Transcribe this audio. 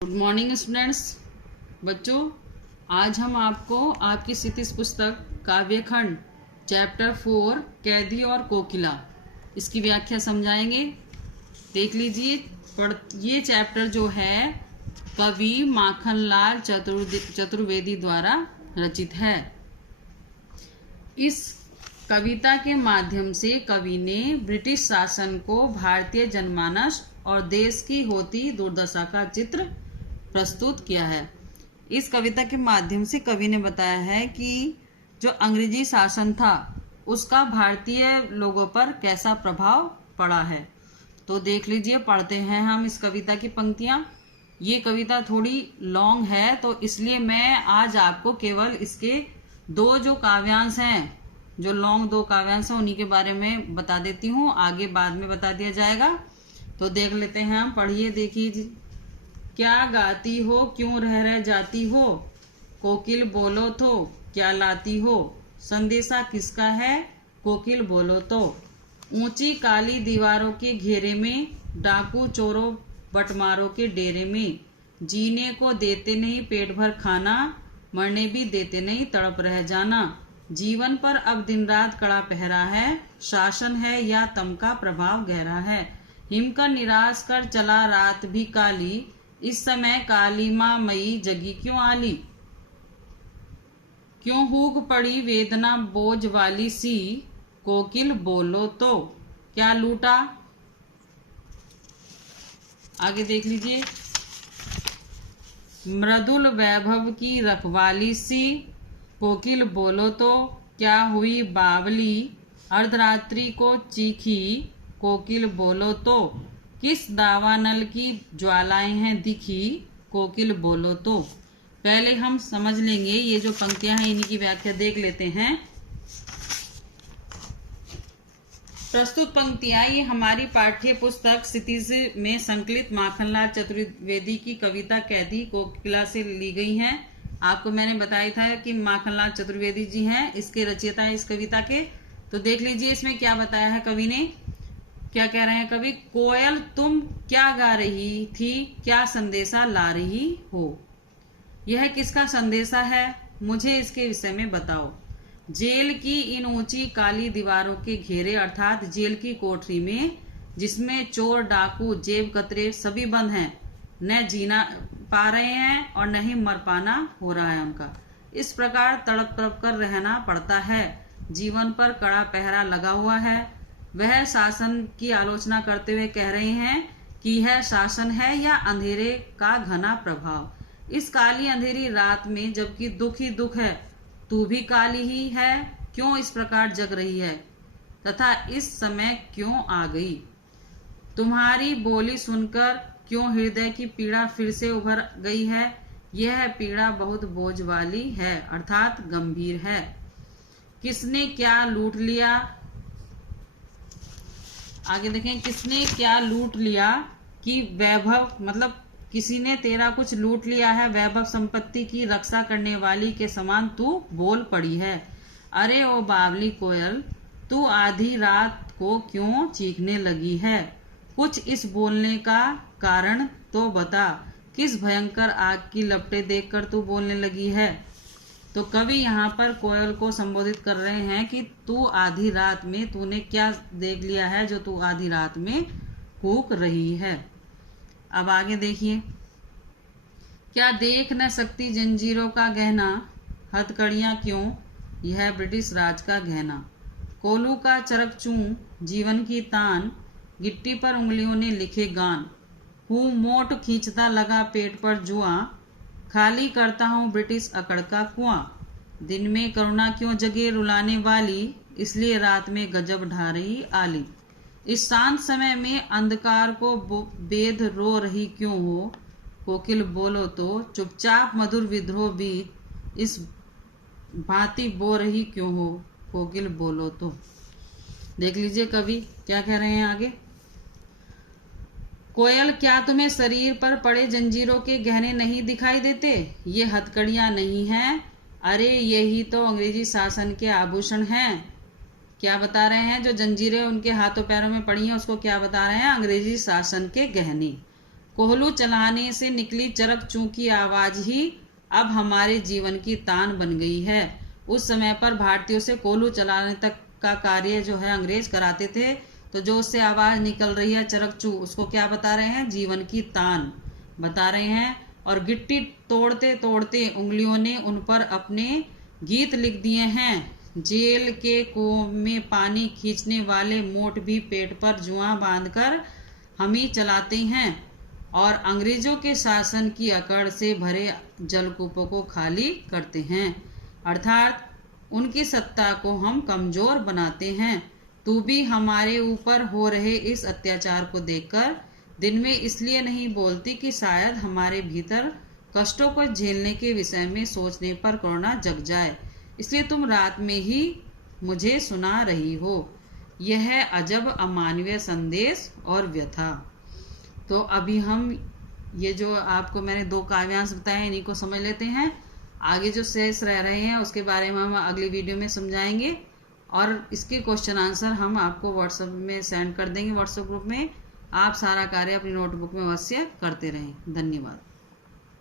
Good morning students. बच्चों, आज हम आपको आपकी क्षितिज पुस्तक काव्यखंड चैप्टर 4 कैदी और कोकिला इसकी व्याख्या समझाएंगे। देख लीजिए। ये चैप्टर जो है कवि माखनलाल चतुर्वेदी द्वारा रचित है। इस कविता के माध्यम से कवि ने ब्रिटिश शासन को भारतीय जनमानस और देश की होती दुर्दशा का चित्र प्रस्तुत किया है। इस कविता के माध्यम से कवि ने बताया है कि जो अंग्रेजी शासन था उसका भारतीय लोगों पर कैसा प्रभाव पड़ा है। तो देख लीजिए, पढ़ते हैं हम इस कविता की पंक्तियां। ये कविता थोड़ी लॉन्ग है तो इसलिए मैं आज आपको केवल इसके दो जो काव्यांश हैं, जो लॉन्ग दो काव्यांश हैं, उन्हीं के बारे में बता देती हूँ। आगे बाद में बता दिया जाएगा। तो देख लेते हैं हम। पढ़िए, देखिए। क्या गाती हो, क्यों रह जाती हो, कोकिल बोलो तो क्या लाती हो, संदेशा किसका है, कोकिल बोलो तो। ऊंची काली दीवारों के घेरे में, डाकू चोरों बटमारों के डेरे में, जीने को देते नहीं पेट भर खाना, मरने भी देते नहीं तड़प रह जाना। जीवन पर अब दिन रात कड़ा पहरा है, शासन है या तम का प्रभाव गहरा है। हिमकर निराश कर चला रात भी काली, इस समय काली माँ मई जगी क्यों आली। क्यों हूक पड़ी वेदना बोझ वाली सी, कोकिल बोलो तो क्या लूटा। आगे देख लीजिए। मृदुल वैभव की रखवाली सी, कोकिल बोलो तो क्या हुई बावली। अर्धरात्रि को चीखी, कोकिल बोलो तो किस दावानल की ज्वालाएं हैं दिखी, कोकिल बोलो तो। पहले हम समझ लेंगे ये जो पंक्तियां हैं, इन्हीं की व्याख्या देख लेते हैं। प्रस्तुत पंक्तियां ये हमारी पाठ्य पुस्तक क्षितिज में संकलित माखनलाल चतुर्वेदी की कविता कैदी कोकिला से ली गई हैं। आपको मैंने बताया था कि माखनलाल चतुर्वेदी जी हैं इसके रचयिता हैं इस कविता के। तो देख लीजिए इसमें क्या बताया है कवि ने। क्या कह रहे हैं कवि। कोयल तुम क्या गा रही थी, क्या संदेशा ला रही हो। यह किसका संदेशा है, मुझे इसके विषय में बताओ। जेल की इन ऊंची काली दीवारों के घेरे, अर्थात जेल की कोठरी में, जिसमें चोर डाकू जेब कतरे सभी बंद हैं, न जीना पा रहे हैं और न ही मर पाना हो रहा है उनका। इस प्रकार तड़प तड़प कर रहना पड़ता है। जीवन पर कड़ा पहरा लगा हुआ है। वह शासन की आलोचना करते हुए कह रहे हैं कि यह शासन है या अंधेरे का घना प्रभाव। इस काली अंधेरी रात में जबकि दुख ही दुख है, तू भी काली ही है, क्यों इस प्रकार जग रही है तथा इस समय क्यों आ गई। तुम्हारी बोली सुनकर क्यों हृदय की पीड़ा फिर से उभर गई है। यह पीड़ा बहुत बोझ वाली है, अर्थात गंभीर है। किसने क्या लूट लिया। आगे देखें। किसने क्या लूट लिया कि वैभव, मतलब किसी ने तेरा कुछ लूट लिया है, वैभव संपत्ति की रक्षा करने वाली के समान तू बोल पड़ी है। अरे ओ बावली कोयल, तू आधी रात को क्यों चीखने लगी है। कुछ इस बोलने का कारण तो बता, किस भयंकर आग की लपटें देखकर तू बोलने लगी है। तो कवि यहाँ पर कोयल को संबोधित कर रहे हैं कि तू आधी रात में तूने क्या देख लिया है जो तू आधी रात में कूक रही है। अब आगे देखिए। क्या देख न सकती जंजीरों का गहना, हथकड़ियां क्यों, यह ब्रिटिश राज का गहना। कोलू का चरक चूं, जीवन की तान, गिट्टी पर उंगलियों ने लिखे गान। हूँ मोट खींचता लगा पेट पर जुआ, खाली करता हूँ ब्रिटिश अकड़ का कुआं। दिन में करुणा क्यों जगे रुलाने वाली, इसलिए रात में गजब ढा रही आली। इस शांत समय में अंधकार को बेद रो रही क्यों हो, कोकिल बोलो तो चुपचाप मधुर विद्रोह बीत इस भांति बो रही क्यों हो, कोकिल बोलो तो। देख लीजिए कवि क्या कह रहे हैं आगे। कोयल, क्या तुम्हें शरीर पर पड़े जंजीरों के गहने नहीं दिखाई देते। ये हथकड़ियां नहीं हैं, अरे यही तो अंग्रेजी शासन के आभूषण हैं। क्या बता रहे हैं, जो जंजीरें उनके हाथों पैरों में पड़ी हैं उसको क्या बता रहे हैं, अंग्रेजी शासन के गहने। कोहलू चलाने से निकली चरक चू की आवाज ही अब हमारे जीवन की तान बन गई है। उस समय पर भारतीयों से कोहलू चलाने तक का कार्य जो है अंग्रेज कराते थे, तो जो उससे आवाज निकल रही है चरक चू, उसको क्या बता रहे हैं? जीवन की तान बता रहे हैं। और गिट्टी तोड़ते तोड़ते उंगलियों ने उन पर अपने गीत लिख दिए हैं। जेल के कुओं में पानी खींचने वाले मोट भी पेट पर जुआ बांधकर हम ही चलाते हैं और अंग्रेजों के शासन की अकड़ से भरे जलकूपों को खाली करते हैं, अर्थात उनकी सत्ता को हम कमजोर बनाते हैं। तू भी हमारे ऊपर हो रहे इस अत्याचार को देखकर दिन में इसलिए नहीं बोलती कि शायद हमारे भीतर कष्टों को झेलने के विषय में सोचने पर करुणा जग जाए, इसलिए तुम रात में ही मुझे सुना रही हो। यह है अजब अमानवीय संदेश और व्यथा। तो अभी हम ये जो आपको मैंने 2 काव्यांश बताए इन्हीं को समझ लेते हैं। आगे जो शेष रह रहे हैं उसके बारे में हम अगली वीडियो में समझाएंगे और इसके क्वेश्चन आंसर हम आपको व्हाट्सएप में सेंड कर देंगे। व्हाट्सएप ग्रुप में आप सारा कार्य अपनी नोटबुक में अवश्य करते रहें। धन्यवाद।